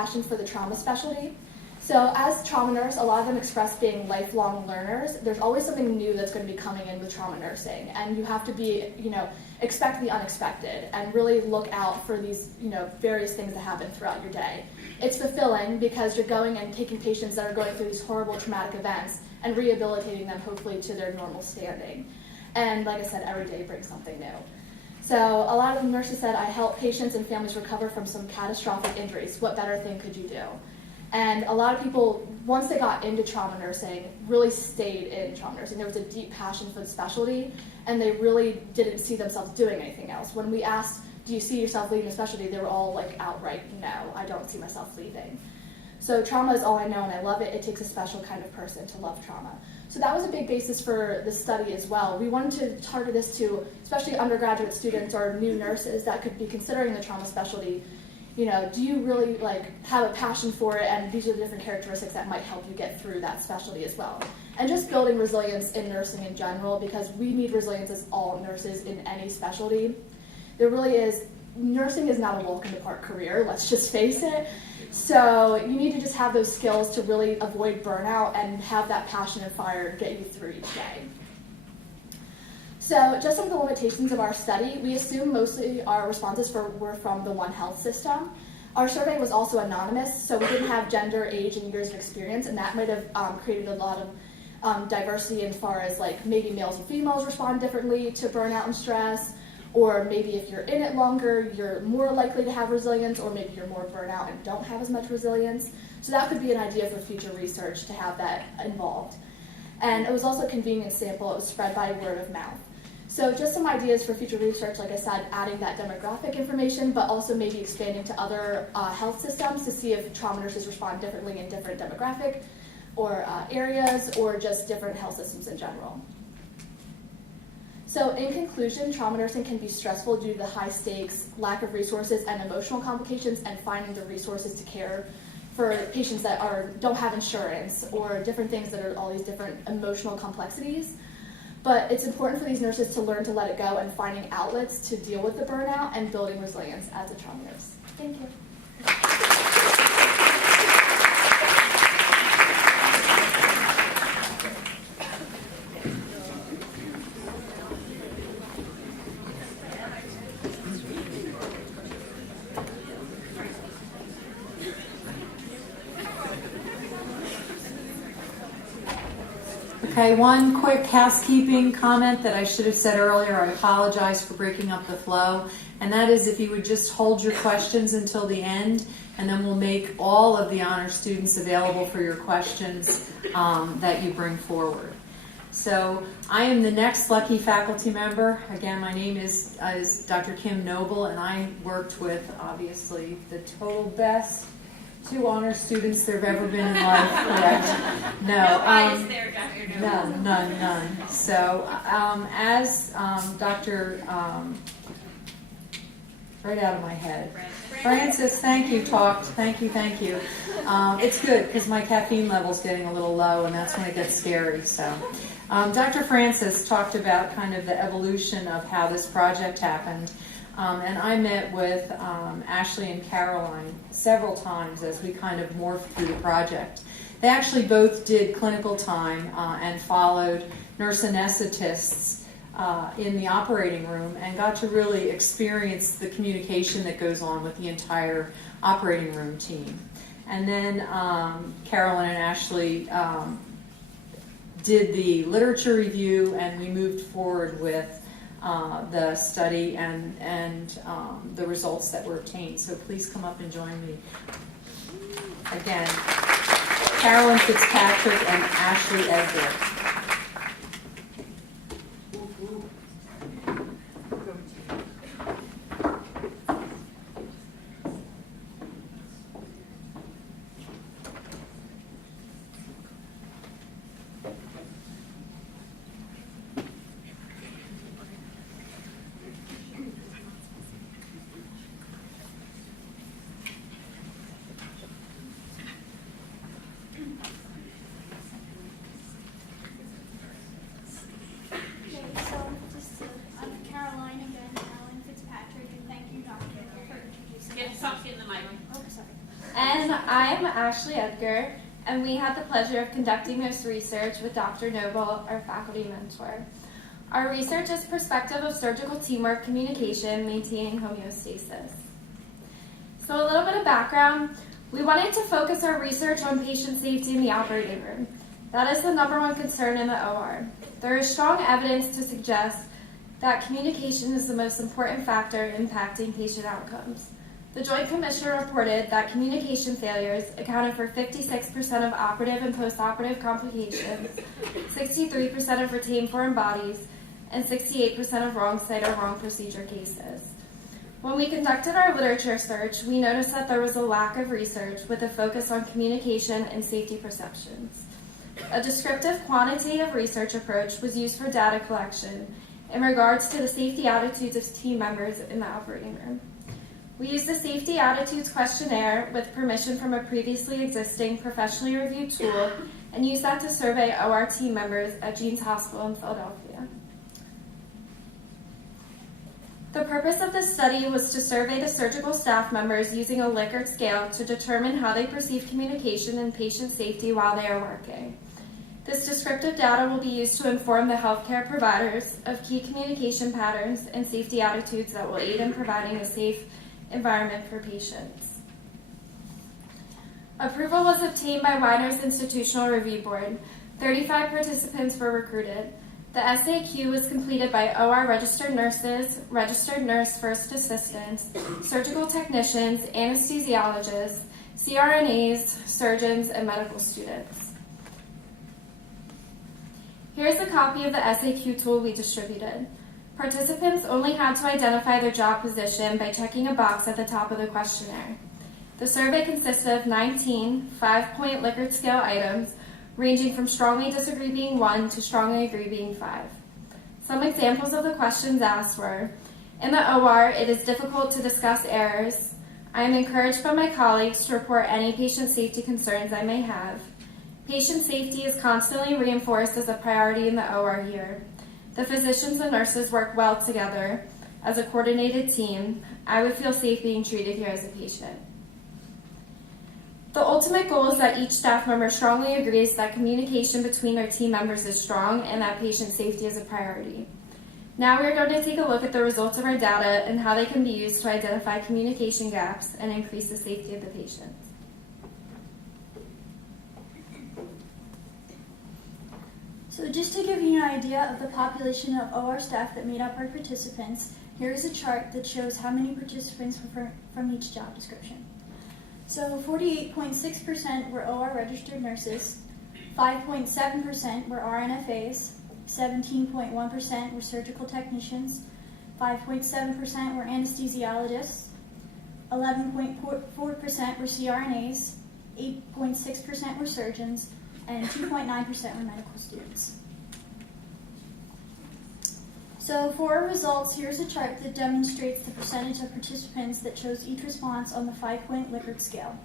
passion for the trauma specialty. So as trauma nurse, a lot of them express being lifelong learners. There's always something new that's going to be coming in with trauma nursing, and you have to be, expect the unexpected and really look out for these, various things that happen throughout your day. It's fulfilling because you're going and taking patients that are going through these horrible traumatic events and rehabilitating them hopefully to their normal standing. And like I said, every day brings something new. So a lot of the nurses said, I help patients and families recover from some catastrophic injuries. What better thing could you do? And a lot of people, once they got into trauma nursing, really stayed in trauma nursing. There was a deep passion for the specialty, and they really didn't see themselves doing anything else. When we asked, do you see yourself leaving the specialty, they were all like outright, no, I don't see myself leaving. So trauma is all I know, and I love it. It takes a special kind of person to love trauma. So that was a big basis for the study as well. We wanted to target this to especially undergraduate students or new nurses that could be considering the trauma specialty. Do you really have a passion for it, and these are the different characteristics that might help you get through that specialty as well. And just building resilience in nursing in general, because we need resilience as all nurses in any specialty. There really is, nursing is not a walk in the park career, let's just face it. So you need to just have those skills to really avoid burnout and have that passion and fire get you through each day. So just some of the limitations of our study, we assume mostly our responses were from the One Health system. Our survey was also anonymous, so we didn't have gender, age, and years of experience, and that might have created a lot of diversity as far as maybe males and females respond differently to burnout and stress, or maybe if you're in it longer, you're more likely to have resilience, or maybe you're more burnout and don't have as much resilience. So that could be an idea for future research to have that involved. And it was also a convenient sample. It was spread by word of mouth. So just some ideas for future research, like I said, adding that demographic information, but also maybe expanding to other health systems to see if trauma nurses respond differently in different demographic or areas, or just different health systems in general. So in conclusion, trauma nursing can be stressful due to the high stakes, lack of resources, and emotional complications, and finding the resources to care for patients that don't have insurance, or different things that are all these different emotional complexities. But it's important for these nurses to learn to let it go and finding outlets to deal with the burnout and building resilience as a trauma nurse. Thank you. Okay, one quick housekeeping comment that I should have said earlier. I apologize for breaking up the flow. And that is, if you would just hold your questions until the end, and then we'll make all of the honor students available for your questions that you bring forward. So I am the next lucky faculty member. Again, my name is Dr. Kim Noble, and I worked with, obviously, the total best 2 honor students there have ever been in life, correct? No. Bias there, Dr. Noble. None. So, as Dr. Right out of my head. Francis, thank you, talked. Thank you. It's good because my caffeine level's getting a little low, and that's when it gets scary. So, Dr. Francis talked about kind of the evolution of how this project happened. And I met with Ashley and Caroline several times as we kind of morphed through the project. They actually both did clinical time and followed nurse anesthetists in the operating room and got to really experience the communication that goes on with the entire operating room team. And then Caroline and Ashley did the literature review, and we moved forward with the study and the results that were obtained. So please come up and join me. Again, Carolyn Fitzpatrick and Ashley Edgar. And I am Ashley Edgar, and we had the pleasure of conducting this research with Dr. Noble, our faculty mentor. Our research is perspective of surgical teamwork communication, maintaining homeostasis. So a little bit of background. We wanted to focus our research on patient safety in the operating room. That is the #1 concern in the OR. There is strong evidence to suggest that communication is the most important factor impacting patient outcomes. The Joint Commission reported that communication failures accounted for 56% of operative and postoperative complications, 63% of retained foreign bodies, and 68% of wrong site or wrong procedure cases. When we conducted our literature search, we noticed that there was a lack of research with a focus on communication and safety perceptions. A descriptive quantitative research approach was used for data collection in regards to the safety attitudes of team members in the operating room. We used the Safety Attitudes Questionnaire with permission from a previously existing professionally reviewed tool and used that to survey OR team members at Jeans Hospital in Philadelphia. The purpose of this study was to survey the surgical staff members using a Likert scale to determine how they perceive communication and patient safety while they are working. This descriptive data will be used to inform the healthcare providers of key communication patterns and safety attitudes that will aid in providing a safe environment for patients. Approval was obtained by Weiner's Institutional Review Board. 35 participants were recruited. The SAQ was completed by OR registered nurses, registered nurse first assistants, surgical technicians, anesthesiologists, CRNAs, surgeons, and medical students. Here's a copy of the SAQ tool we distributed. Participants only had to identify their job position by checking a box at the top of the questionnaire. The survey consisted of 19 5-point Likert scale items, ranging from strongly disagree being 1 to strongly agree being 5. Some examples of the questions asked were, in the OR, it is difficult to discuss errors. I am encouraged by my colleagues to report any patient safety concerns I may have. Patient safety is constantly reinforced as a priority in the OR here. The physicians and nurses work well together as a coordinated team. I would feel safe being treated here as a patient. The ultimate goal is that each staff member strongly agrees that communication between their team members is strong and that patient safety is a priority. Now we are going to take a look at the results of our data and how they can be used to identify communication gaps and increase the safety of the patient. So just to give you an idea of the population of OR staff that made up our participants, here is a chart that shows how many participants were from each job description. So 48.6% were OR registered nurses, 5.7% were RNFAs, 17.1% were surgical technicians, 5.7% were anesthesiologists, 11.4% were CRNAs, 8.6% were surgeons, and 2.9% were medical students. So for our results, here's a chart that demonstrates the percentage of participants that chose each response on the 5-point Likert scale.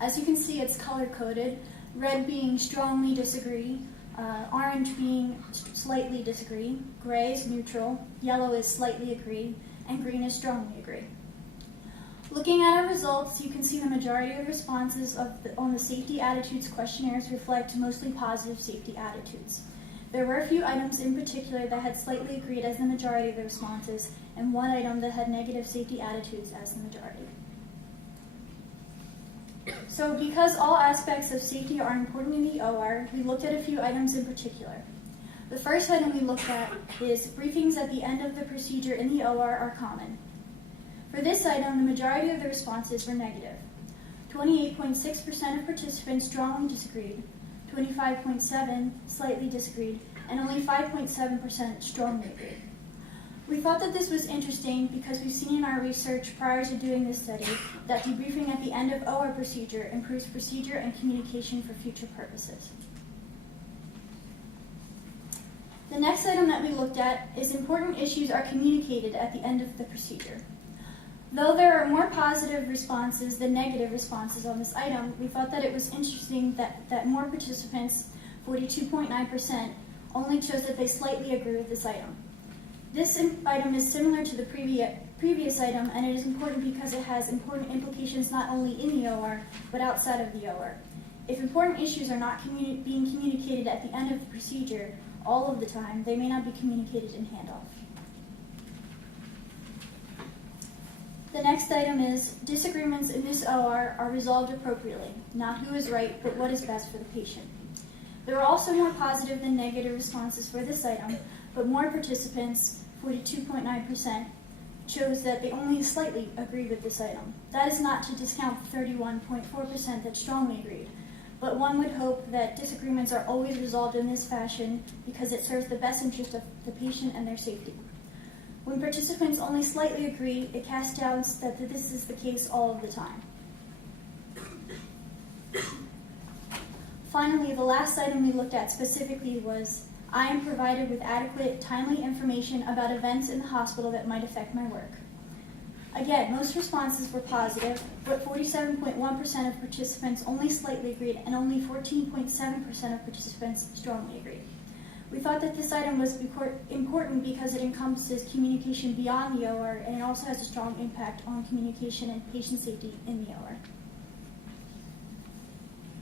As you can see, it's color-coded, red being strongly disagree, orange being slightly disagree, gray is neutral, yellow is slightly agree, and green is strongly agree. Looking at our results, you can see the majority of the responses on the safety attitudes questionnaires reflect mostly positive safety attitudes. There were a few items in particular that had slightly agreed as the majority of the responses, and one item that had negative safety attitudes as the majority. So because all aspects of safety are important in the OR, we looked at a few items in particular. The first item we looked at is briefings at the end of the procedure in the OR are common. For this item, the majority of the responses were negative. 28.6% of participants strongly disagreed, 25.7% slightly disagreed, and only 5.7% strongly agreed. We thought that this was interesting because we've seen in our research prior to doing this study that debriefing at the end of OR procedure improves procedure and communication for future purposes. The next item that we looked at is important issues are communicated at the end of the procedure. Though there are more positive responses than negative responses on this item, we thought that it was interesting that more participants, 42.9%, only chose that they slightly agree with this item. This item is similar to the previous item, and it is important because it has important implications not only in the OR, but outside of the OR. If important issues are not being communicated at the end of the procedure all of the time, they may not be communicated in handoff. The next item is disagreements in this OR are resolved appropriately, not who is right, but what is best for the patient. There were also more positive than negative responses for this item, but more participants, 42.9%, chose that they only slightly agreed with this item. That is not to discount the 31.4% that strongly agreed, but one would hope that disagreements are always resolved in this fashion because it serves the best interest of the patient and their safety. When participants only slightly agree, it casts doubts that this is the case all of the time. Finally, the last item we looked at specifically was, I am provided with adequate, timely information about events in the hospital that might affect my work. Again, most responses were positive, but 47.1% of participants only slightly agreed, and only 14.7% of participants strongly agreed. We thought that this item was important because it encompasses communication beyond the OR, and it also has a strong impact on communication and patient safety in the OR.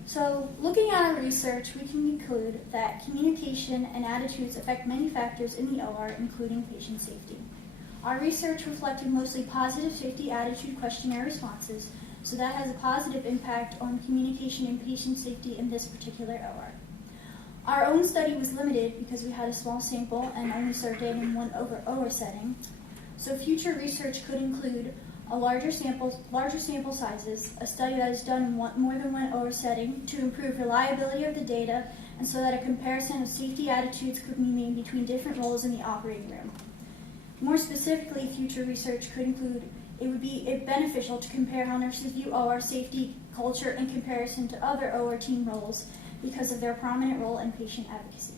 So, looking at our research, we can conclude that communication and attitudes affect many factors in the OR, including patient safety. Our research reflected mostly positive safety attitude questionnaire responses, so that has a positive impact on communication and patient safety in this particular OR. Our own study was limited because we had a small sample and only started in one OR setting, so future research could include a larger sample sizes, a study that is done in more than one OR setting to improve reliability of the data, and so that a comparison of safety attitudes could be made between different roles in the operating room. More specifically, future research could include, it would be beneficial to compare how nurses view OR safety culture in comparison to other OR team roles because of their prominent role in patient advocacy.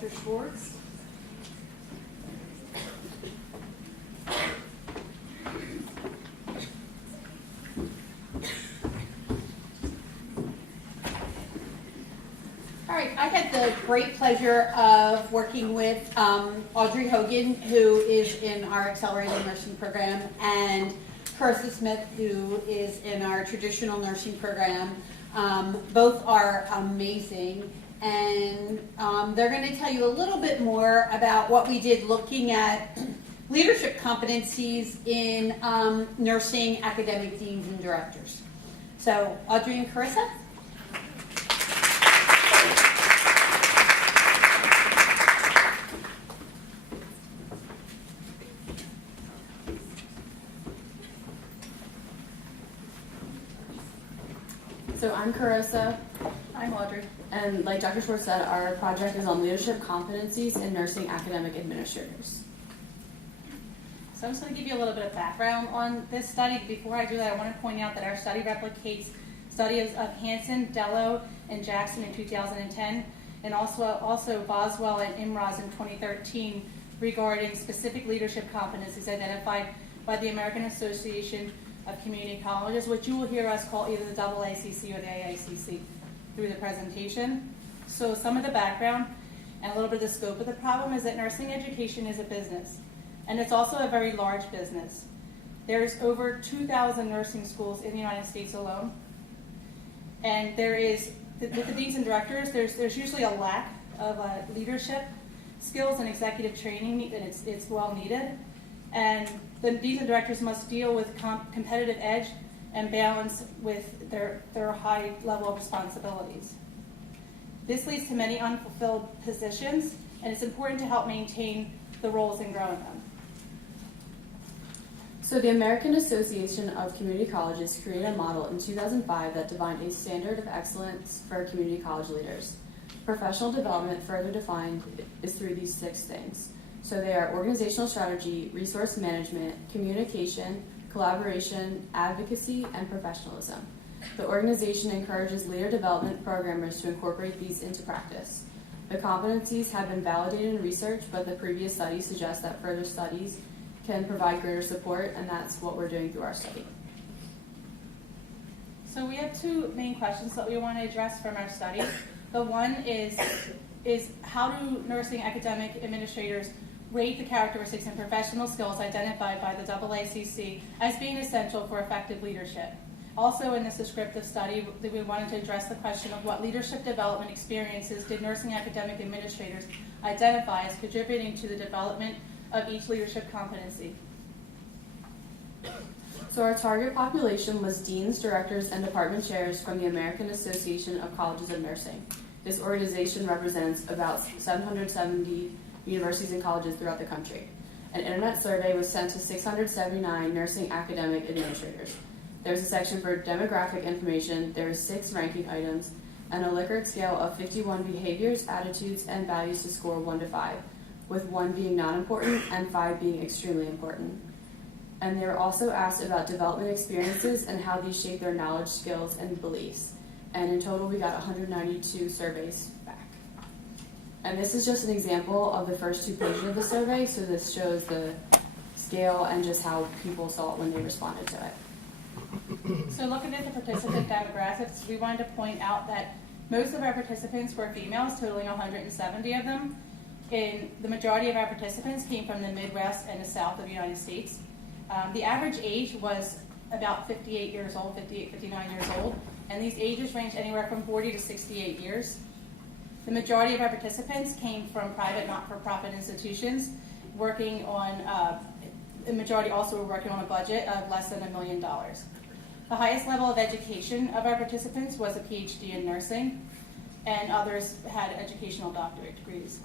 Dr. Schwartz? All right, I had the great pleasure of working with Audrey Hogan, who is in our accelerated nursing program, and Carissa Smith, who is in our traditional nursing program. Both are amazing, and they're going to tell you a little bit more about what we did looking at leadership competencies in nursing academic deans and directors. So, Audrey and Carissa? So I'm Carissa, I'm Audrey. and like Dr. Schwartz said, our project is on leadership competencies in nursing academic administrators. So I'm just going to give you a little bit of background on this study. Before I do that, I want to point out that our study replicates studies of Hansen, Dello, and Jackson in 2010, and also Boswell and Imroz in 2013 regarding specific leadership competencies identified by the American Association of Community Colleges, which you will hear us call either the AACC or the AICC through the presentation. So some of the background and a little bit of the scope of the problem is that nursing education is a business, and it's also a very large business. There's over 2,000 nursing schools in the United States alone, and there is, with the deans and directors, there's usually a lack of leadership skills and executive training, and it's well needed. And the deans and directors must deal with competitive edge and balance with their high level of responsibilities. This leads to many unfulfilled positions, and it's important to help maintain the roles and growing them. So the American Association of Community Colleges created a model in 2005 that defined a standard of excellence for community college leaders. Professional development, further defined, is through these 6 things. So they are organizational strategy, resource management, communication, collaboration, advocacy, and professionalism. The organization encourages leader development programmers to incorporate these into practice. The competencies have been validated in research, but the previous studies suggest that further studies can provide greater support, and that's what we're doing through our study. So we have 2 main questions that we want to address from our study. The one is how do nursing academic administrators rate the characteristics and professional skills identified by the AACC as being essential for effective leadership? Also in this descriptive study, we wanted to address the question of what leadership development experiences did nursing academic administrators identify as contributing to the development of each leadership competency. So our target population was deans, directors, and department chairs from the American Association of Colleges of Nursing. This organization represents about 770 universities and colleges throughout the country. An internet survey was sent to 679 nursing academic administrators. There's a section for demographic information, there are 6 ranking items, and a Likert scale of 51 behaviors, attitudes, and values to score 1 to 5, with 1 being non-important and 5 being extremely important. And they were also asked about development experiences and how these shape their knowledge, skills, and beliefs. And in total, we got 192 surveys back. And this is just an example of the first 2 pages of the survey, so this shows the scale and just how people saw it when they responded to it. So looking at the participant demographics, we wanted to point out that most of our participants were females, totaling 170 of them. The majority of our participants came from the Midwest and the South of the United States. The average age was about 58 years old, 58, 59 years old, and these ages range anywhere from 40 to 68 years. The majority of our participants came from private, not-for-profit institutions, working on, the majority also were working on a budget of less than $1 million. The highest level of education of our participants was a PhD in nursing, and others had educational doctorate degrees.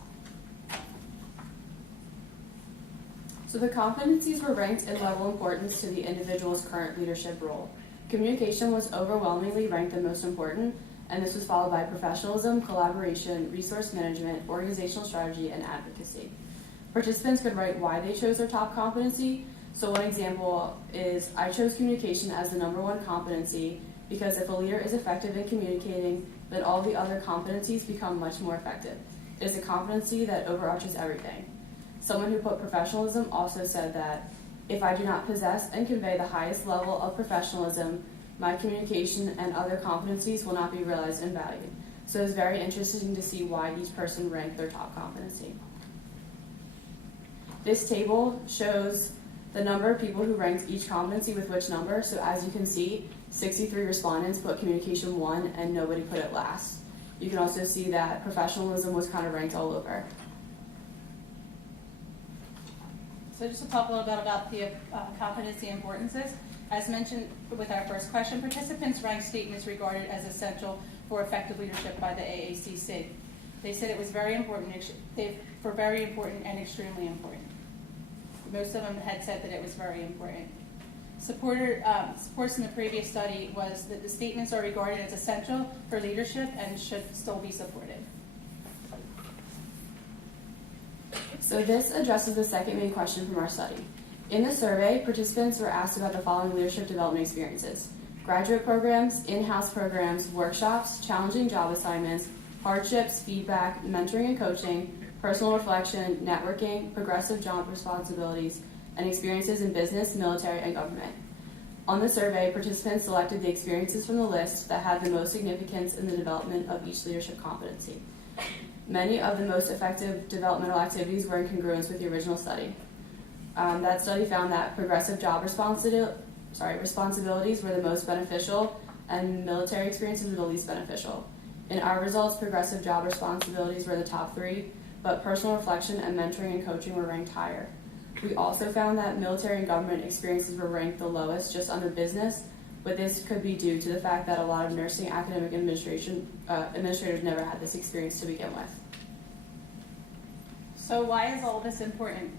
So the competencies were ranked in level importance to the individual's current leadership role. Communication was overwhelmingly ranked the most important, and this was followed by professionalism, collaboration, resource management, organizational strategy, and advocacy. Participants could write why they chose their top competency. So one example is, I chose communication as the #1 competency because if a leader is effective in communicating, then all the other competencies become much more effective. It is a competency that overarches everything. Someone who put professionalism also said that, if I do not possess and convey the highest level of professionalism, my communication and other competencies will not be realized and valued. So it's very interesting to see why each person ranked their top competency. This table shows the number of people who ranked each competency with which number. So as you can see, 63 respondents put communication 1 and nobody put it last. You can also see that professionalism was kind of ranked all over. So just to talk a little bit about the competency importances. As mentioned with our first question, participants ranked statements regarded as essential for effective leadership by the AACC. They said it was very important, very important and extremely important. Most of them had said that it was very important. Supports in the previous study was that the statements are regarded as essential for leadership and should still be supported. So this addresses the second main question from our study. In the survey, participants were asked about the following leadership development experiences: graduate programs, in-house programs, workshops, challenging job assignments, hardships, feedback, mentoring and coaching, personal reflection, networking, progressive job responsibilities, and experiences in business, military, and government. On the survey, participants selected the experiences from the list that had the most significance in the development of each leadership competency. Many of the most effective developmental activities were in congruence with the original study. That study found that progressive job responsibilities were the most beneficial and military experiences were the least beneficial. In our results, progressive job responsibilities were the top 3, but personal reflection and mentoring and coaching were ranked higher. We also found that military and government experiences were ranked the lowest, just under business, but this could be due to the fact that a lot of nursing academic administrators never had this experience to begin with. So why is all this important?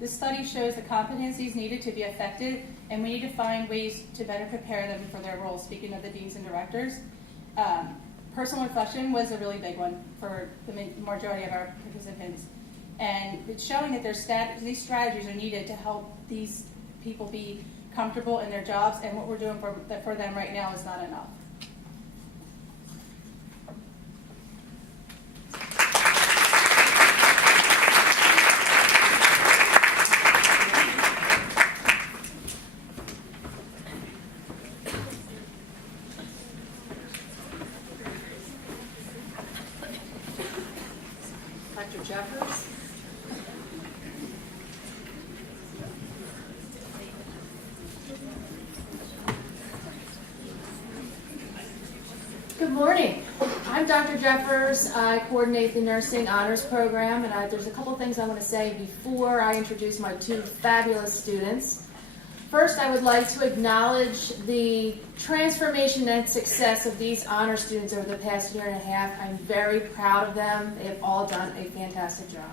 This study shows the competencies needed to be effective, and we need to find ways to better prepare them for their roles, speaking of the deans and directors. personal reflection was a really big one for the majority of our participants. And it's showing that these strategies are needed to help these people be comfortable in their jobs, and what we're doing for them right now is not enough. Dr. Jeffers? Good morning. I'm Dr. Jeffers. I coordinate the Nursing Honors Program, and there's a couple things I want to say before I introduce my two fabulous students. First, I would like to acknowledge the transformation and success of these honor students over the past year and a half. I'm very proud of them. They have all done a fantastic job.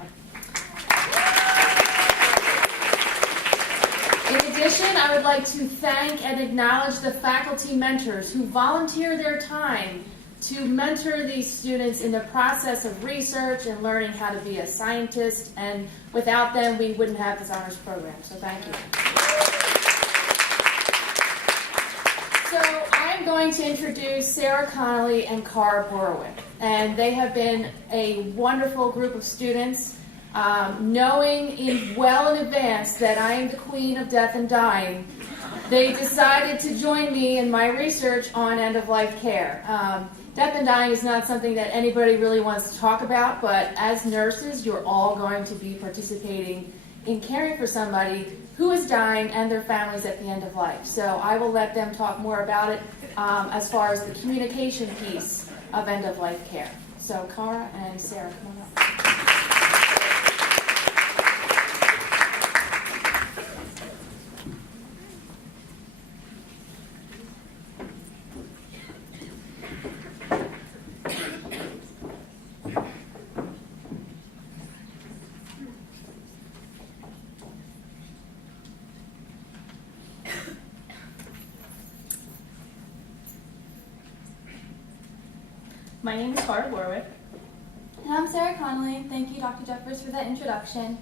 In addition, I would like to thank and acknowledge the faculty mentors who volunteer their time to mentor these students in the process of research and learning how to be a scientist, and without them, we wouldn't have this honors program, so thank you. So I'm going to introduce Sarah Connolly and Cara Borowick, and they have been a wonderful group of students. Knowing well in advance that I am the queen of death and dying, they decided to join me in my research on end-of-life care. Death and dying is not something that anybody really wants to talk about, but as nurses, you're all going to be participating in caring for somebody who is dying and their families at the end of life. So I will let them talk more about it as far as the communication piece of end-of-life care. So Cara and Sarah, come on up. My name is Cara Borowick. And I'm Sarah Connolly. Thank you, Dr. Jeffers, for that introduction.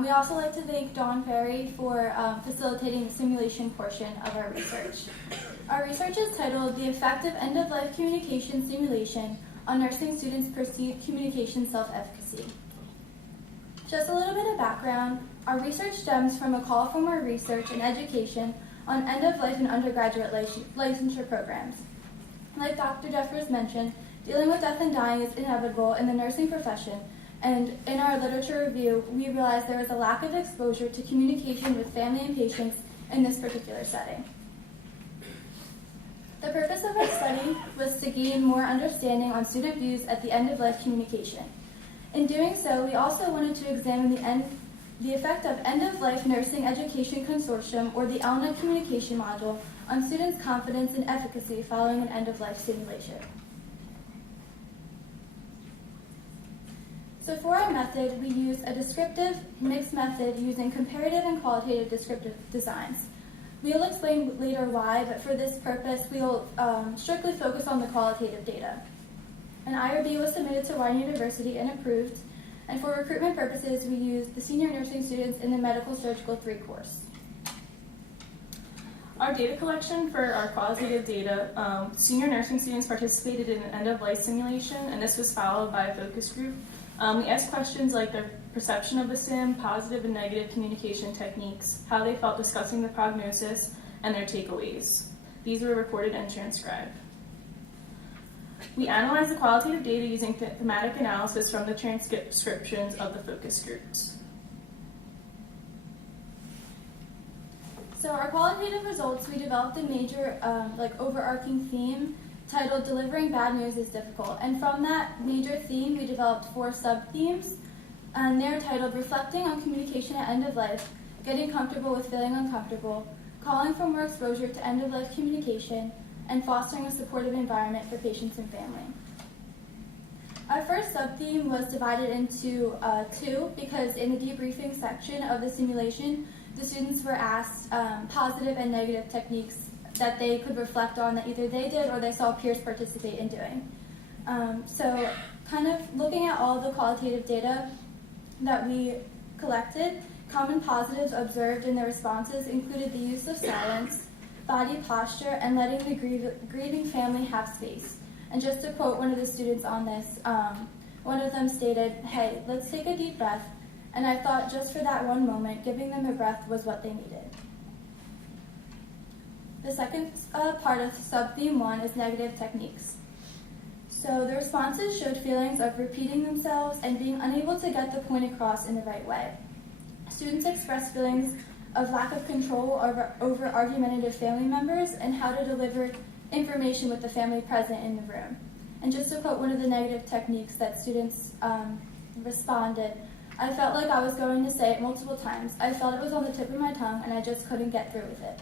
We also like to thank Dawn Ferry for facilitating the simulation portion of our research. Our research is titled The Effect of End-of-Life Communication Simulation on Nursing Students' Perceived Communication Self-Efficacy. Just a little bit of background. Our research stems from a call from our research and education on end-of-life and undergraduate licensure programs. Like Dr. Jeffers mentioned, dealing with death and dying is inevitable in the nursing profession, and in our literature review, we realized there was a lack of exposure to communication with family and patients in this particular setting. The purpose of our study was to gain more understanding on student views at the end-of-life communication. In doing so, we also wanted to examine the effect of End-of-Life Nursing Education Consortium, or the ELNA communication module, on students' confidence and efficacy following an end-of-life simulation. So for our method, we use a descriptive mixed method using comparative and qualitative descriptive designs. We'll explain later why, but for this purpose, we'll strictly focus on the qualitative data. An IRB was submitted to Washington University and approved, and for recruitment purposes, we used the senior nursing students in the Medical Surgical 3 course. Our data collection for our qualitative data, senior nursing students participated in an end-of-life simulation, and this was followed by a focus group. We asked questions like their perception of the sim, positive and negative communication techniques, how they felt discussing the prognosis, and their takeaways. These were recorded and transcribed. We analyzed the qualitative data using thematic analysis from the transcriptions of the focus groups. So our qualitative results, we developed a major overarching theme titled Delivering Bad News is Difficult. And from that major theme, we developed 4 sub-themes, and they're titled Reflecting on Communication at End of Life, Getting Comfortable with Feeling Uncomfortable, Calling for More Exposure to End-of-Life Communication, and Fostering a Supportive Environment for Patients and Family. Our first sub-theme was divided into 2 because in the debriefing section of the simulation, the students were asked positive and negative techniques that they could reflect on that either they did or they saw peers participate in doing. So kind of looking at all the qualitative data that we collected, common positives observed in the responses included the use of silence, body posture, and letting the grieving family have space. And just to quote one of the students on this, one of them stated, "Hey, let's take a deep breath." And I thought just for that one moment, giving them a breath was what they needed. The second part of sub-theme 1 is negative techniques. So the responses showed feelings of repeating themselves and being unable to get the point across in the right way. Students expressed feelings of lack of control over argumentative family members and how to deliver information with the family present in the room. And just to quote one of the negative techniques that students responded, "I felt like I was going to say it multiple times. I felt it was on the tip of my tongue and I just couldn't get through with it."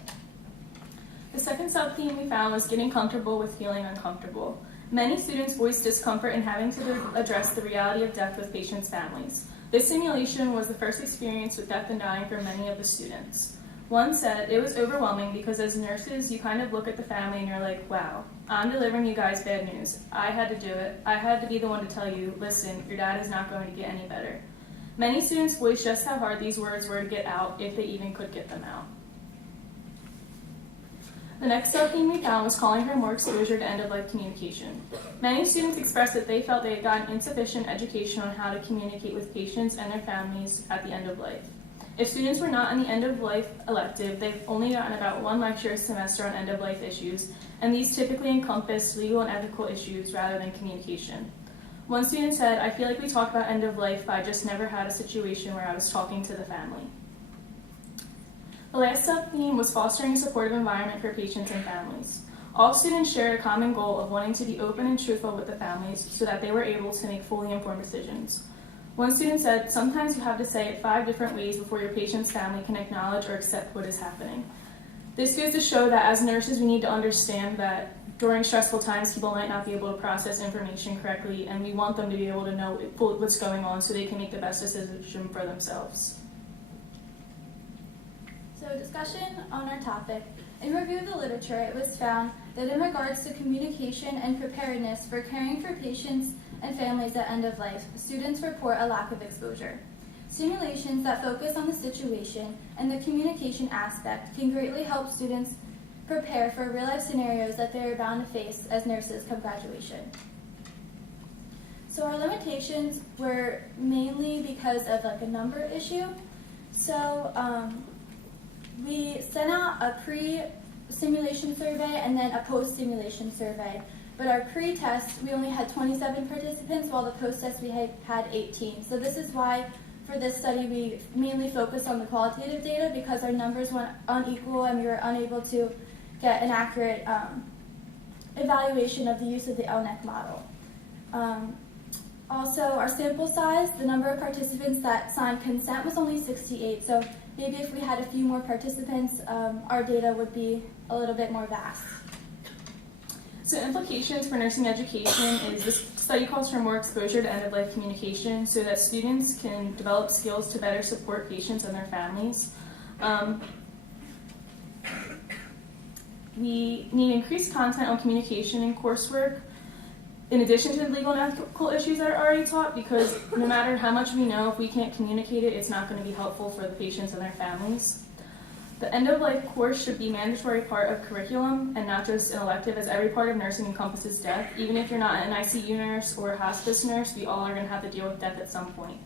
The second sub-theme we found was getting comfortable with feeling uncomfortable. Many students voiced discomfort in having to address the reality of death with patients' families. This simulation was the first experience with death and dying for many of the students. One said, "It was overwhelming because as nurses, you kind of look at the family and you're like, wow, I'm delivering you guys bad news. I had to do it. I had to be the one to tell you, listen, your dad is not going to get any better." Many students voiced just how hard these words were to get out, if they even could get them out. The next sub-theme we found was calling for more exposure to end-of-life communication. Many students expressed that they felt they had gotten insufficient education on how to communicate with patients and their families at the end of life. If students were not in the end-of-life elective, they've only gotten about one lecture a semester on end-of-life issues, and these typically encompass legal and ethical issues rather than communication. One student said, "I feel like we talk about end-of-life, but I just never had a situation where I was talking to the family." The last sub-theme was fostering a supportive environment for patients and families. All students shared a common goal of wanting to be open and truthful with the families so that they were able to make fully informed decisions. One student said, "Sometimes you have to say it 5 different ways before your patient's family can acknowledge or accept what is happening." This goes to show that as nurses, we need to understand that during stressful times, people might not be able to process information correctly, and we want them to be able to know what's going on so they can make the best decision for themselves. So discussion on our topic. In review of the literature, it was found that in regards to communication and preparedness for caring for patients and families at end of life, students report a lack of exposure. Simulations that focus on the situation and the communication aspect can greatly help students prepare for real-life scenarios that they are bound to face as nurses come graduation. So our limitations were mainly because of a number issue. So we sent out a pre-simulation survey and then a post-simulation survey. But our pre-test, we only had 27 participants, while the post-test we had 18. So this is why for this study we mainly focused on the qualitative data, because our numbers went unequal and we were unable to get an accurate evaluation of the use of the LNEC model. Also, our sample size, the number of participants that signed consent was only 68. So maybe if we had a few more participants, our data would be a little bit more vast. So implications for nursing education is this study calls for more exposure to end-of-life communication so that students can develop skills to better support patients and their families. We need increased content on communication in coursework, in addition to the legal and ethical issues that are already taught, because no matter how much we know, if we can't communicate it, it's not going to be helpful for the patients and their families. The end-of-life course should be a mandatory part of curriculum and not just an elective, as every part of nursing encompasses death. Even if you're not an ICU nurse or a hospice nurse, we all are going to have to deal with death at some point.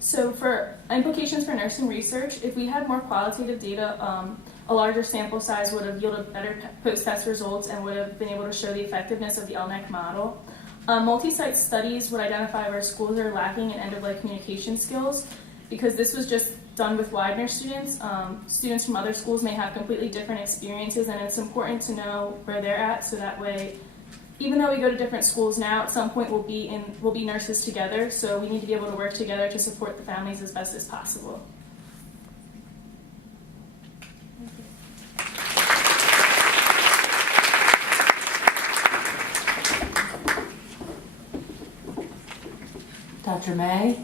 So for implications for nursing research, if we had more qualitative data, a larger sample size would have yielded better post-test results and would have been able to show the effectiveness of the LNEC model. Multi-site studies would identify where schools are lacking in end-of-life communication skills, because this was just done with Widener students. Students from other schools may have completely different experiences, and it's important to know where they're at, so that way, even though we go to different schools now, at some point we'll be nurses together, so we need to be able to work together to support the families as best as possible. Dr. May?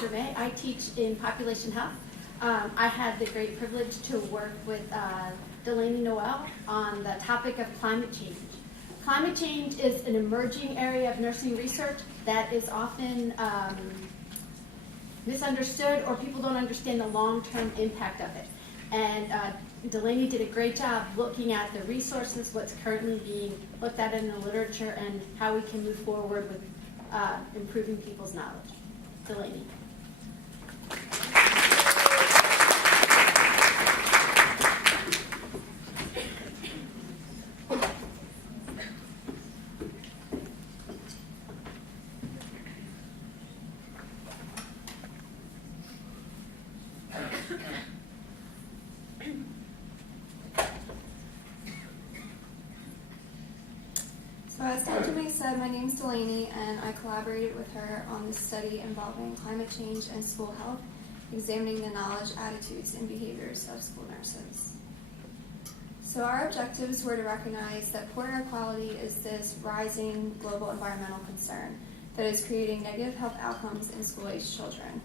Gervais. I teach in population health. I had the great privilege to work with Delaney Noel on the topic of climate change. Climate change is an emerging area of nursing research that is often misunderstood, or people don't understand the long-term impact of it. And Delaney did a great job looking at the resources, what's currently being looked at in the literature, and how we can move forward with improving people's knowledge. Delaney. So as Dr. May said, my name's Delaney, and I collaborated with her on this study involving climate change and school health, examining the knowledge, attitudes, and behaviors of school nurses. So our objectives were to recognize that poor air quality is this rising global environmental concern that is creating negative health outcomes in school-aged children,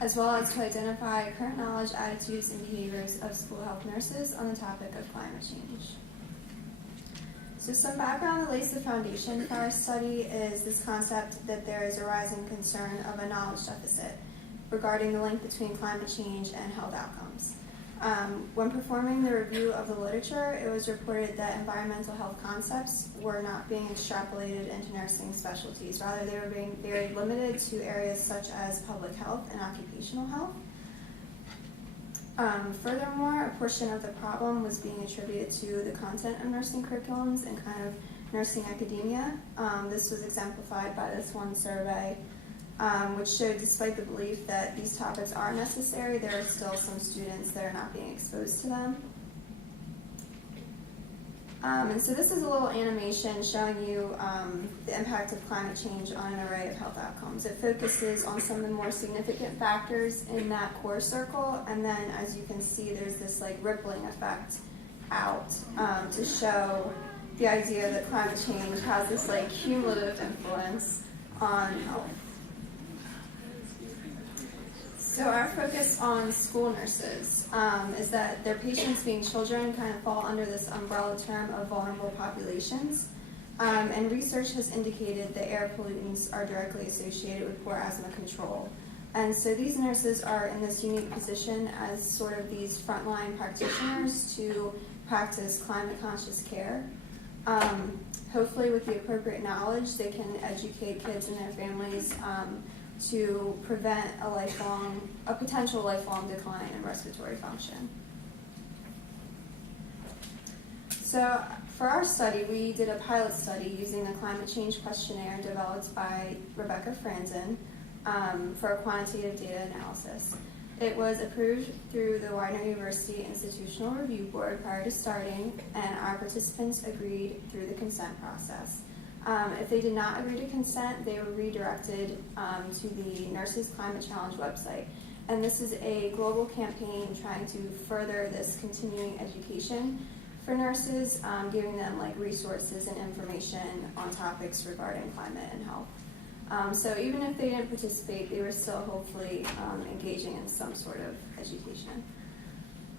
as well as to identify current knowledge, attitudes, and behaviors of school health nurses on the topic of climate change. So some background that lays the foundation for our study is this concept that there is a rising concern of a knowledge deficit regarding the link between climate change and health outcomes. When performing the review of the literature, it was reported that environmental health concepts were not being extrapolated into nursing specialties. Rather, they were being very limited to areas such as public health and occupational health. Furthermore, a portion of the problem was being attributed to the content of nursing curriculums and kind of nursing academia. This was exemplified by this one survey, which showed despite the belief that these topics are necessary, there are still some students that are not being exposed to them. And so this is a little animation showing you the impact of climate change on an array of health outcomes. It focuses on some of the more significant factors in that core circle, and then as you can see, there's this like rippling effect out to show the idea that climate change has this like cumulative influence on health. So our focus on school nurses is that their patients, being children, kind of fall under this umbrella term of vulnerable populations. And research has indicated that air pollutants are directly associated with poor asthma control. And so these nurses are in this unique position as sort of these frontline practitioners to practice climate conscious care. Hopefully with the appropriate knowledge, they can educate kids and their families to prevent a potential lifelong decline in respiratory function. So for our study, we did a pilot study using the climate change questionnaire developed by Rebecca Franzen for a quantitative data analysis. It was approved through the Widener University Institutional Review Board prior to starting, and our participants agreed through the consent process. If they did not agree to consent, they were redirected to the Nurses Climate Challenge website. And this is a global campaign trying to further this continuing education for nurses, giving them like resources and information on topics regarding climate and health. So even if they didn't participate, they were still hopefully engaging in some sort of education.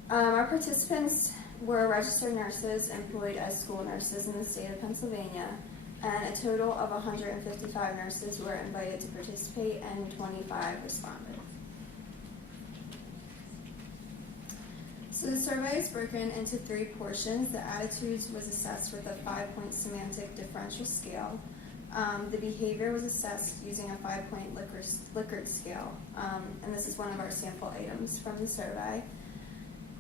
Our participants were registered nurses employed as school nurses in the state of Pennsylvania, and a total of 155 nurses were invited to participate and 25 responded. So the survey is broken into 3 portions. The attitudes was assessed with a 5-point semantic differential scale. The behavior was assessed using a 5-point Likert scale, and this is one of our sample items from the survey.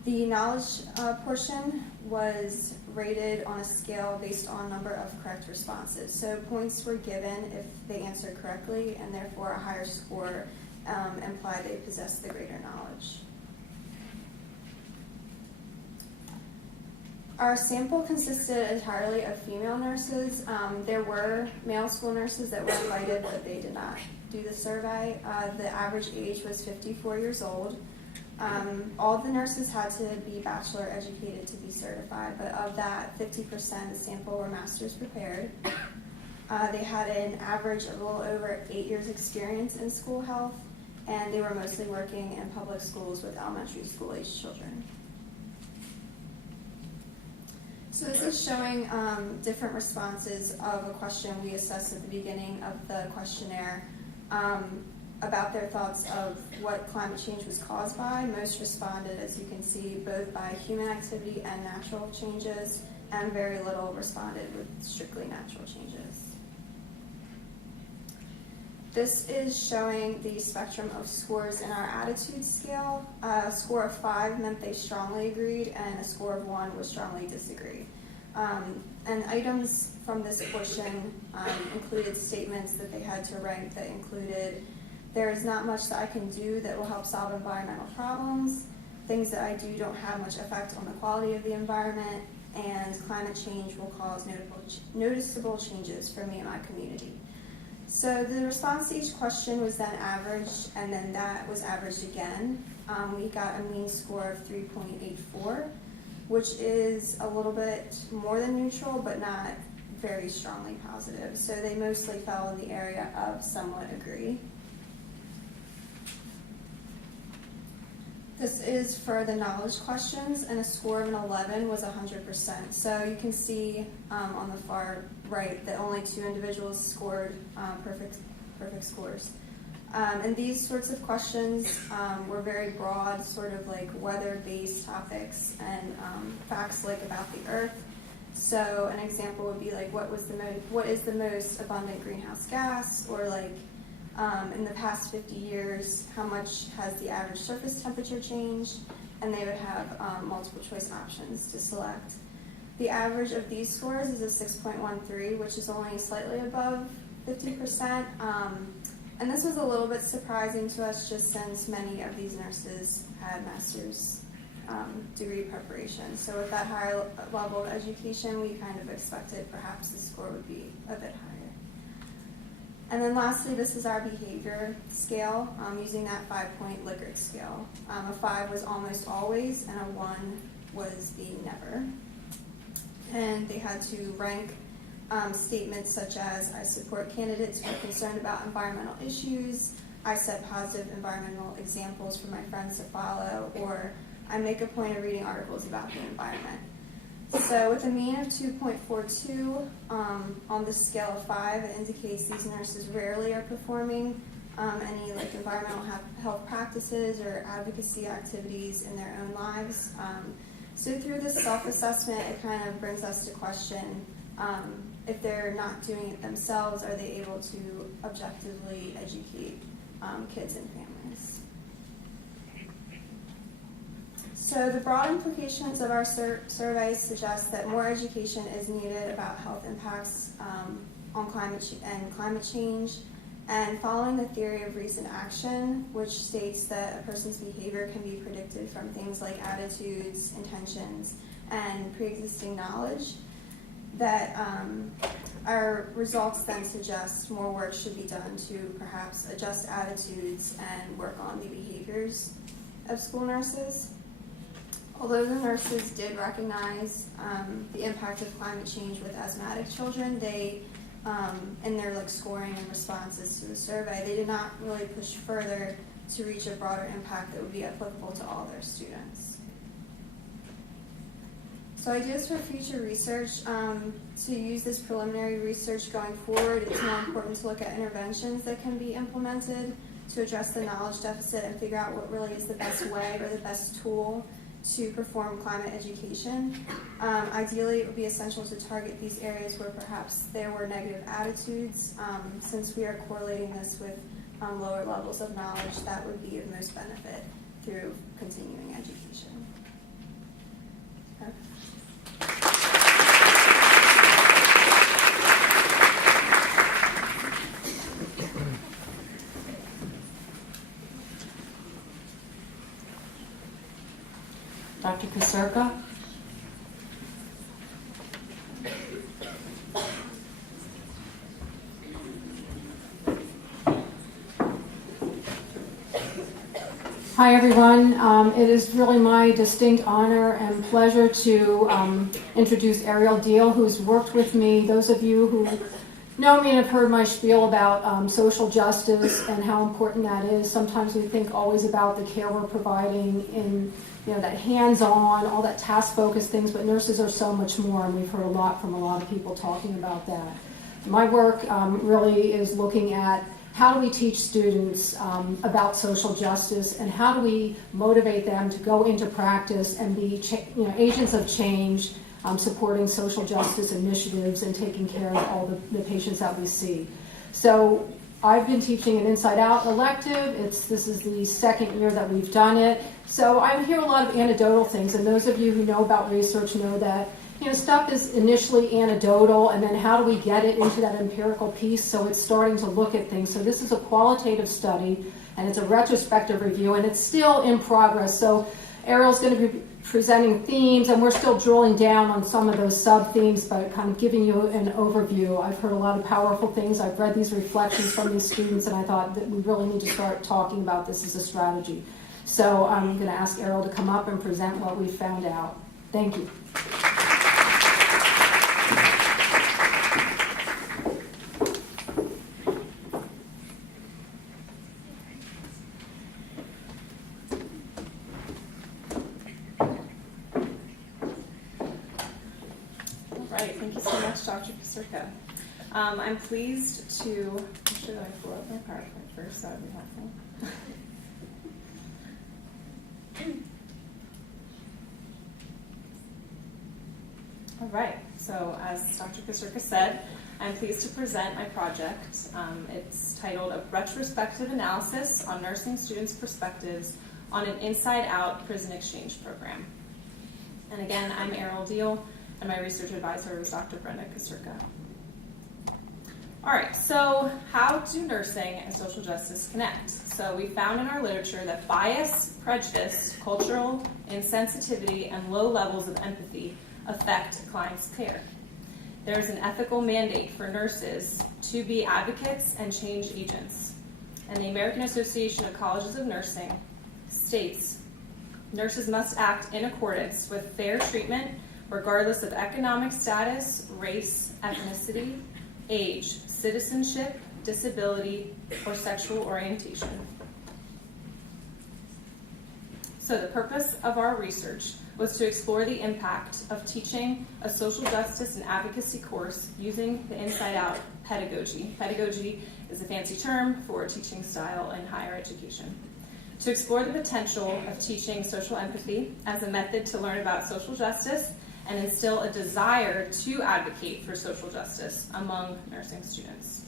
The knowledge portion was rated on a scale based on number of correct responses. So points were given if they answered correctly, and therefore a higher score implied they possessed the greater knowledge. Our sample consisted entirely of female nurses. There were male school nurses that were invited, but they did not do the survey. The average age was 54 years old. All the nurses had to be bachelor educated to be certified, but of that, 50% of the sample were master's prepared. They had an average of a little over 8 years experience in school health, and they were mostly working in public schools with elementary school age children. So this is showing different responses of a question we assessed at the beginning of the questionnaire about their thoughts of what climate change was caused by. Most responded, as you can see, both by human activity and natural changes, and very little responded with strictly natural changes. This is showing the spectrum of scores in our attitude scale. A score of 5 meant they strongly agreed, and a score of 1 was strongly disagreed. And items from this portion included statements that they had to rank that included, there is not much that I can do that will help solve environmental problems, things that I do don't have much effect on the quality of the environment, and climate change will cause noticeable changes for me and my community. So the response to each question was then averaged, and then that was averaged again. We got a mean score of 3.84, which is a little bit more than neutral, but not very strongly positive. So they mostly fell in the area of somewhat agree. This is for the knowledge questions, and a score of an 11 was 100%. So you can see on the far right that only 2 individuals scored perfect scores. And these sorts of questions were very broad, sort of like weather-based topics and facts like about the Earth. So an example would be like, what is the most abundant greenhouse gas, or like, in the past 50 years, how much has the average surface temperature changed? And they would have multiple choice options to select. The average of these scores is a 6.13, which is only slightly above 50%. And this was a little bit surprising to us, just since many of these nurses had master's degree preparation. So with that higher level of education, we kind of expected perhaps the score would be a bit higher. And then lastly, this is our behavior scale, using that 5-point Likert scale. A 5 was almost always, and a 1 was being never. And they had to rank statements such as, I support candidates who are concerned about environmental issues, I set positive environmental examples for my friends to follow, or I make a point of reading articles about the environment. So with a mean of 2.42 on the scale of 5, it indicates these nurses rarely are performing any like environmental health practices or advocacy activities in their own lives. So through this self-assessment, it kind of brings us to question if they're not doing it themselves, are they able to objectively educate kids and families? So the broad implications of our survey suggest that more education is needed about health impacts on climate change, and following the theory of recent action, which states that a person's behavior can be predicted from things like attitudes, intentions, and pre-existing knowledge, that our results then suggest more work should be done to perhaps adjust attitudes and work on the behaviors of school nurses. Although the nurses did recognize the impact of climate change with asthmatic children, they, in their scoring and responses to the survey, they did not really push further to reach a broader impact that would be applicable to all their students. So ideas for future research, to use this preliminary research going forward, it's more important to look at interventions that can be implemented to address the knowledge deficit and figure out what really is the best way or the best tool to perform climate education. Ideally, it would be essential to target these areas where perhaps there were negative attitudes. Since we are correlating this with lower levels of knowledge, that would be of most benefit through continuing education. Dr. Kasurka? Hi everyone. It is really my distinct honor and pleasure to introduce Ariel Deal, who's worked with me. Those of you who know me and have heard my spiel about social justice and how important that is. Sometimes we think always about the care we're providing in, that hands-on, all that task-focused things, but nurses are so much more, and we've heard a lot from a lot of people talking about that. My work really is looking at how do we teach students about social justice, and how do we motivate them to go into practice and be agents of change, supporting social justice initiatives and taking care of all the patients that we see. So I've been teaching an Inside Out elective. This is the second year that we've done it. So I hear a lot of anecdotal things, and those of you who know about research know that stuff is initially anecdotal, and then how do we get it into that empirical piece so it's starting to look at things. So this is a qualitative study, and it's a retrospective review, and it's still in progress. So Ariel's going to be presenting themes, and we're still drilling down on some of those sub-themes, but kind of giving you an overview. I've heard a lot of powerful things. I've read these reflections from these students, and I thought that we really need to start talking about this as a strategy. So I'm going to ask Ariel to come up and present what we found out. Thank you. Dr. Pasurka. I'm pleased to, should I pull up my PowerPoint first? That would be helpful. All right, so as Dr. Pasurka said, I'm pleased to present my project. It's titled A Retrospective Analysis on Nursing Students' Perspectives on an Inside Out Prison Exchange Program. And again, I'm Ariel Deal, and my research advisor was Dr. Brenda Kasurka. All right, so how do nursing and social justice connect? So we found in our literature that bias, prejudice, cultural insensitivity, and low levels of empathy affect clients' care. There's an ethical mandate for nurses to be advocates and change agents. And the American Association of Colleges of Nursing states, nurses must act in accordance with fair treatment regardless of economic status, race, ethnicity, age, citizenship, disability, or sexual orientation. So the purpose of our research was to explore the impact of teaching a social justice and advocacy course using the Inside Out pedagogy. Pedagogy is a fancy term for teaching style in higher education. To explore the potential of teaching social empathy as a method to learn about social justice and instill a desire to advocate for social justice among nursing students.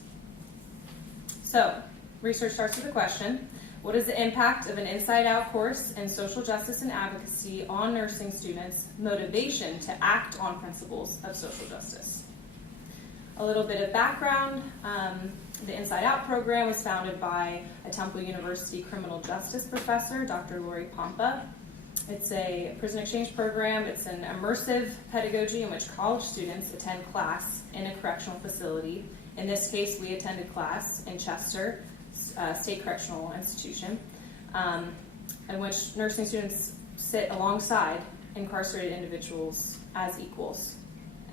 So, research starts with a question. What is the impact of an Inside Out course in social justice and advocacy on nursing students' motivation to act on principles of social justice? A little bit of background. The Inside Out program was founded by a Temple University criminal justice professor, Dr. Lori Pompa. It's a prison exchange program. It's an immersive pedagogy in which college students attend class in a correctional facility. In this case, we attended class in Chester State Correctional Institution, in which nursing students sit alongside incarcerated individuals as equals.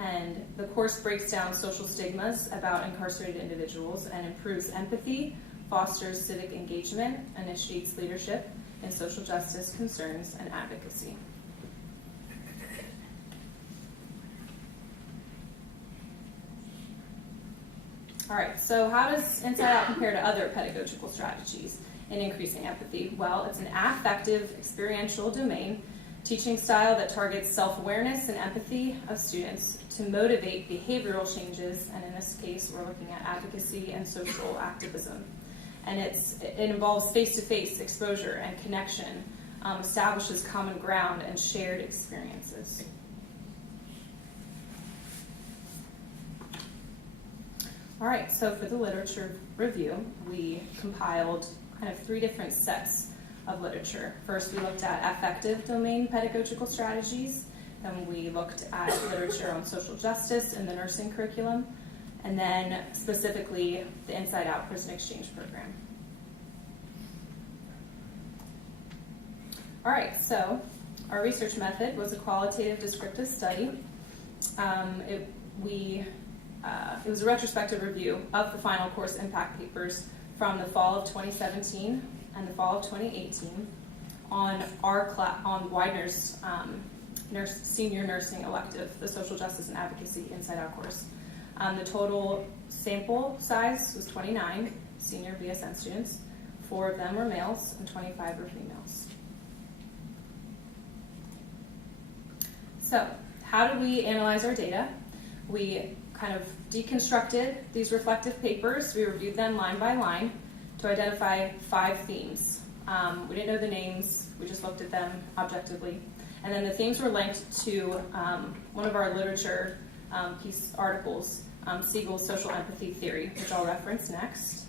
And the course breaks down social stigmas about incarcerated individuals and improves empathy, fosters civic engagement, initiates leadership in social justice concerns and advocacy. All right, so how does Inside Out compare to other pedagogical strategies in increasing empathy? Well, it's an affective, experiential domain teaching style that targets self-awareness and empathy of students to motivate behavioral changes, and in this case, we're looking at advocacy and social activism. And it involves face-to-face exposure and connection, establishes common ground and shared experiences. All right, so for the literature review, we compiled kind of 3 different sets of literature. First, we looked at affective domain pedagogical strategies. Then we looked at literature on social justice in the nursing curriculum. And then specifically the Inside Out prison exchange program. All right, so our research method was a qualitative descriptive study. We it was a retrospective review of the final course impact papers from the fall of 2017 and the fall of 2018 on on Widener's senior nursing elective, the social justice and advocacy inside out course. The total sample size was 29 senior BSN students. 4 of them were males and 25 were females. So, how did we analyze our data? We kind of deconstructed these reflective papers. We reviewed them line by line to identify 5 themes. We didn't know the names, we just looked at them objectively. And then the themes were linked to one of our literature piece articles, Siegel's social empathy theory, which I'll reference next.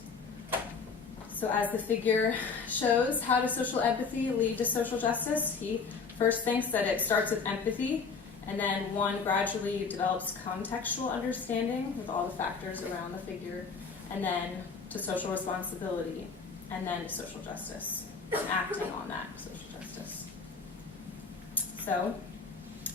So as the figure shows, how does social empathy lead to social justice? He first thinks that it starts with empathy, and then one gradually develops contextual understanding with all the factors around the figure, and then to social responsibility, and then to social justice, and acting on that social justice. So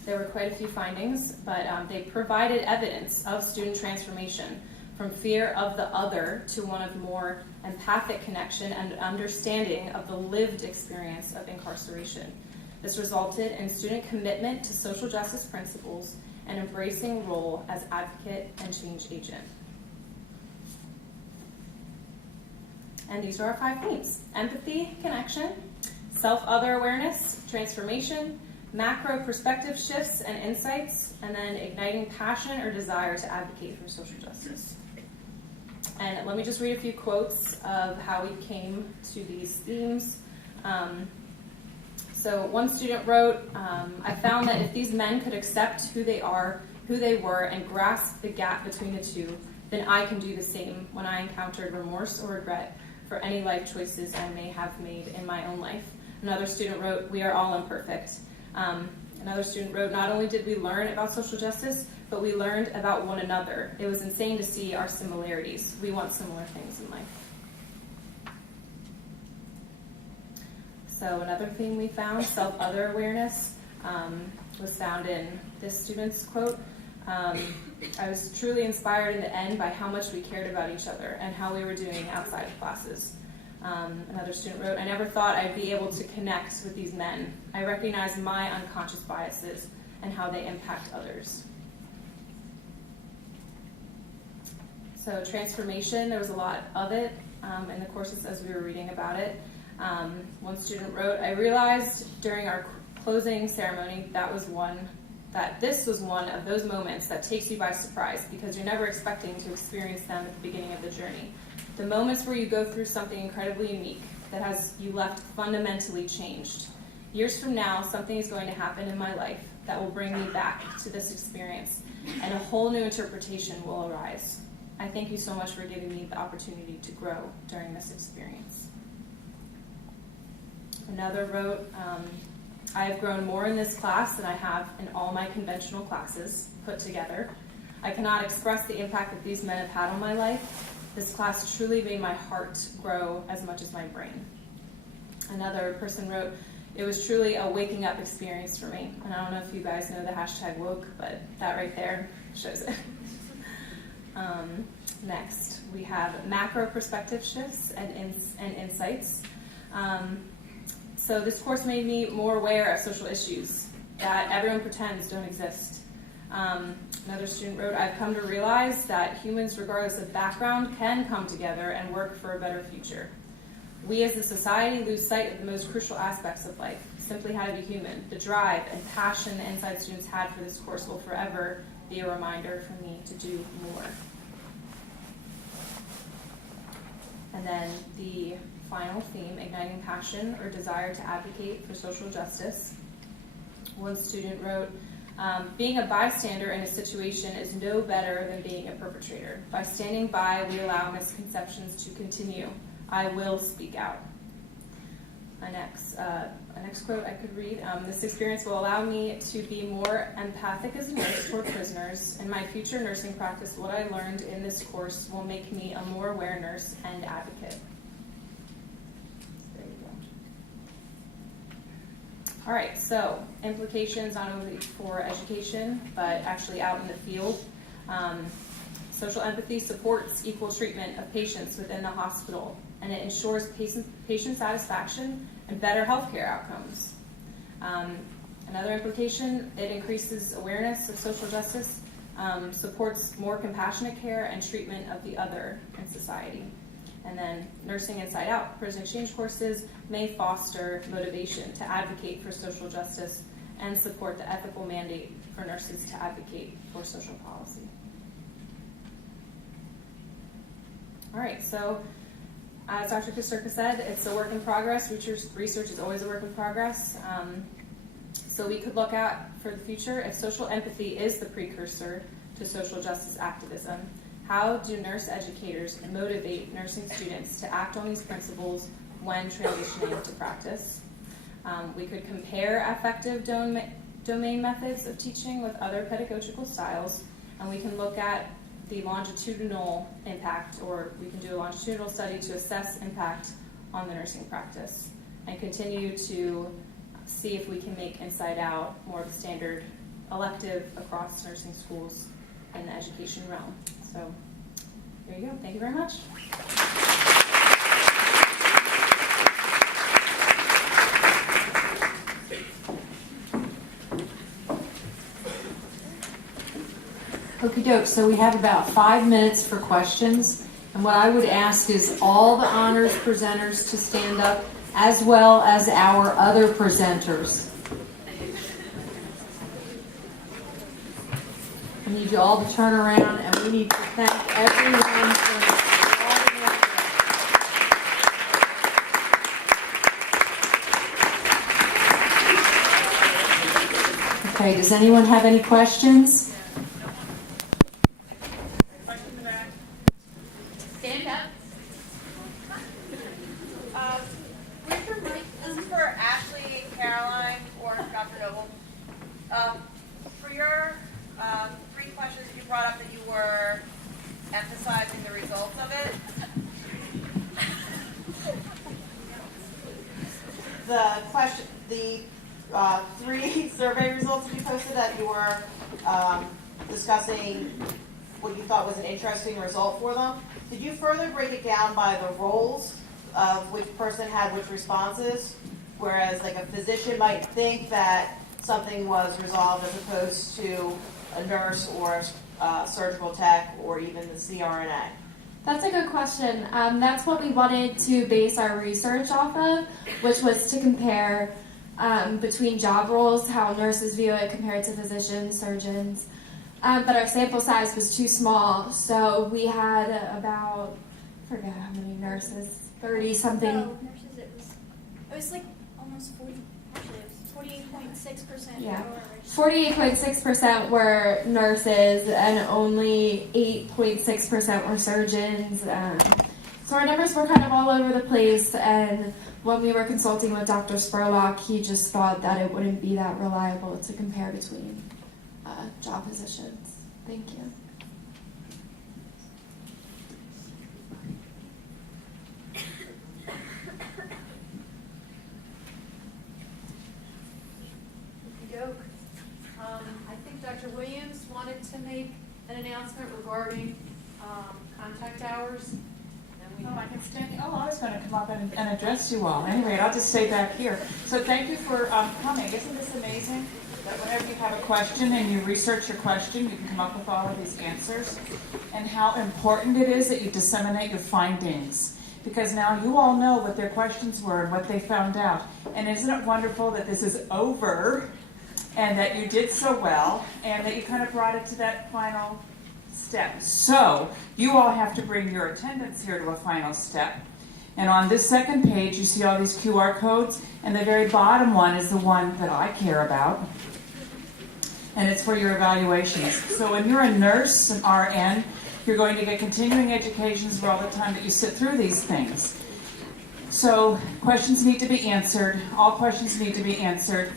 there were quite a few findings, but they provided evidence of student transformation from fear of the other to one of more empathic connection and understanding of the lived experience of incarceration. This resulted in student commitment to social justice principles and embracing role as advocate and change agent. And these are our 5 themes: empathy, connection, self-other awareness, transformation, macro perspective shifts and insights, and then igniting passion or desire to advocate for social justice. And let me just read a few quotes of how we came to these themes. So one student wrote, I found that if these men could accept who they are, who they were, and grasp the gap between the two, then I can do the same when I encountered remorse or regret for any life choices I may have made in my own life. Another student wrote, we are all imperfect. Another student wrote, not only did we learn about social justice, but we learned about one another. It was insane to see our similarities. We want similar things in life. So another theme we found, self-other awareness, was found in this student's quote. I was truly inspired in the end by how much we cared about each other and how we were doing outside of classes. Another student wrote, I never thought I'd be able to connect with these men. I recognize my unconscious biases and how they impact others. So transformation, there was a lot of it in the courses as we were reading about it. One student wrote, I realized during our closing ceremony that this was one of those moments that takes you by surprise because you're never expecting to experience them at the beginning of the journey. The moments where you go through something incredibly unique that has you left fundamentally changed. Years from now, something is going to happen in my life that will bring me back to this experience, and a whole new interpretation will arise. I thank you so much for giving me the opportunity to grow during this experience. Another wrote, I have grown more in this class than I have in all my conventional classes put together. I cannot express the impact that these men have had on my life. This class truly made my heart grow as much as my brain. Another person wrote, it was truly a waking up experience for me. And I don't know if you guys know the hashtag woke, but that right there shows it. Next, we have macro perspective shifts and insights. So this course made me more aware of social issues that everyone pretends don't exist. Another student wrote, I've come to realize that humans, regardless of background, can come together and work for a better future. We as a society lose sight of the most crucial aspects of life, simply how to be human. The drive and passion the Inside students had for this course will forever be a reminder for me to do more. And then the final theme, igniting passion or desire to advocate for social justice. One student wrote, being a bystander in a situation is no better than being a perpetrator. By standing by, we allow misconceptions to continue. I will speak out. A next quote I could read. This experience will allow me to be more empathic as a nurse toward prisoners. In my future nursing practice, what I learned in this course will make me a more aware nurse and advocate. There you go. All right, so implications not only for education, but actually out in the field. Social empathy supports equal treatment of patients within the hospital, and it ensures patient satisfaction and better healthcare outcomes. Another implication, it increases awareness of social justice, supports more compassionate care and treatment of the other in society. And then Nursing Inside Out, prison exchange courses may foster motivation to advocate for social justice and support the ethical mandate for nurses to advocate for social policy. All right, so as Dr. Kosterka said, it's a work in progress. Research is always a work in progress. So we could look at, for the future, if social empathy is the precursor to social justice activism, how do nurse educators motivate nursing students to act on these principles when transitioning to practice? We could compare effective domain methods of teaching with other pedagogical styles, and we can look at the longitudinal impact, or we can do a longitudinal study to assess impact on the nursing practice, and continue to see if we can make Inside Out more of a standard elective across nursing schools in the education realm. So there you go. Thank you very much. Okie doke, so we have about 5 minutes for questions. And what I would ask is all the honors presenters to stand up, as well as our other presenters. I need you all to turn around, and we need to thank everyone for all the work. Okay, does anyone have any questions? Stand up. This is for Ashley, Caroline, or Dr. Noble. For your 3 questions, you brought up that you were emphasizing the results of it. The 3 survey results that you posted, that you were discussing what you thought was an interesting result for them. Did you further break it down by the roles of which person had which responses? Whereas like a physician might think that something was resolved as opposed to a nurse or a surgical tech or even the CRNA. That's a good question. That's what we wanted to base our research off of, which was to compare between job roles, how nurses view it compared to physicians, surgeons. But our sample size was too small, so we had about, I forget how many nurses, 30 something. No, nurses, it was like almost 40, actually it was 48.6%. Yeah, 48.6% were nurses and only 8.6% were surgeons. So our numbers were kind of all over the place, and when we were consulting with Dr. Spurlock, he just thought that it wouldn't be that reliable to compare between job positions. Thank you. I think Dr. Williams wanted to make an announcement regarding contact hours. I can stand. I was going to come up and address you all. Anyway, I'll just stay back here. So thank you for coming. Isn't this amazing? That whenever you have a question and you research your question, you can come up with all of these answers. And how important it is that you disseminate your findings. Because now you all know what their questions were and what they found out. And isn't it wonderful that this is over and that you did so well and that you kind of brought it to that final step. So you all have to bring your attendance here to a final step. And on this second page, you see all these QR codes, and the very bottom one is the one that I care about. And it's for your evaluations. So when you're a nurse, an RN, you're going to get continuing educations for all the time that you sit through these things. So questions need to be answered. All questions need to be answered.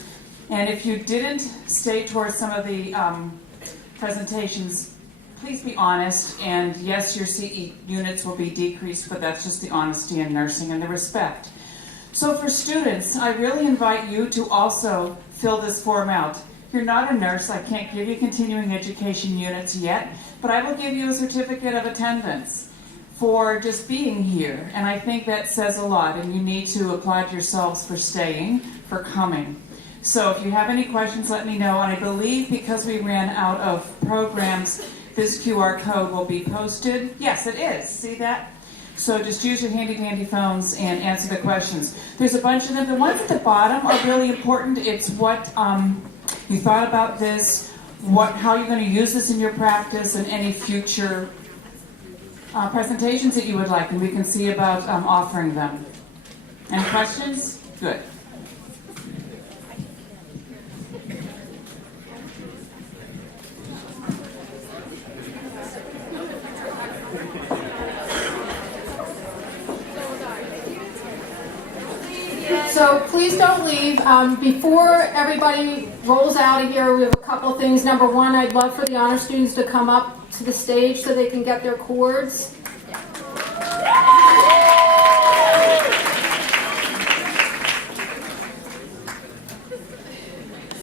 And if you didn't stay towards some of the presentations, please be honest, and yes, your CE units will be decreased, but that's just the honesty in nursing and the respect. So for students, I really invite you to also fill this form out. You're not a nurse. I can't give you continuing education units yet, but I will give you a certificate of attendance for just being here. And I think that says a lot, and you need to applaud yourselves for staying, for coming. So if you have any questions, let me know. And I believe because we ran out of programs, this QR code will be posted. Yes, it is. See that? So just use your handy-dandy phones and answer the questions. There's a bunch of them. The ones at the bottom are really important. It's what you thought about this, how you're going to use this in your practice, and any future presentations that you would like, and we can see about offering them. Any questions? Good. So please don't leave. Before everybody rolls out of here, we have a couple things. Number one, I'd love for the honor students to come up to the stage so they can get their cords.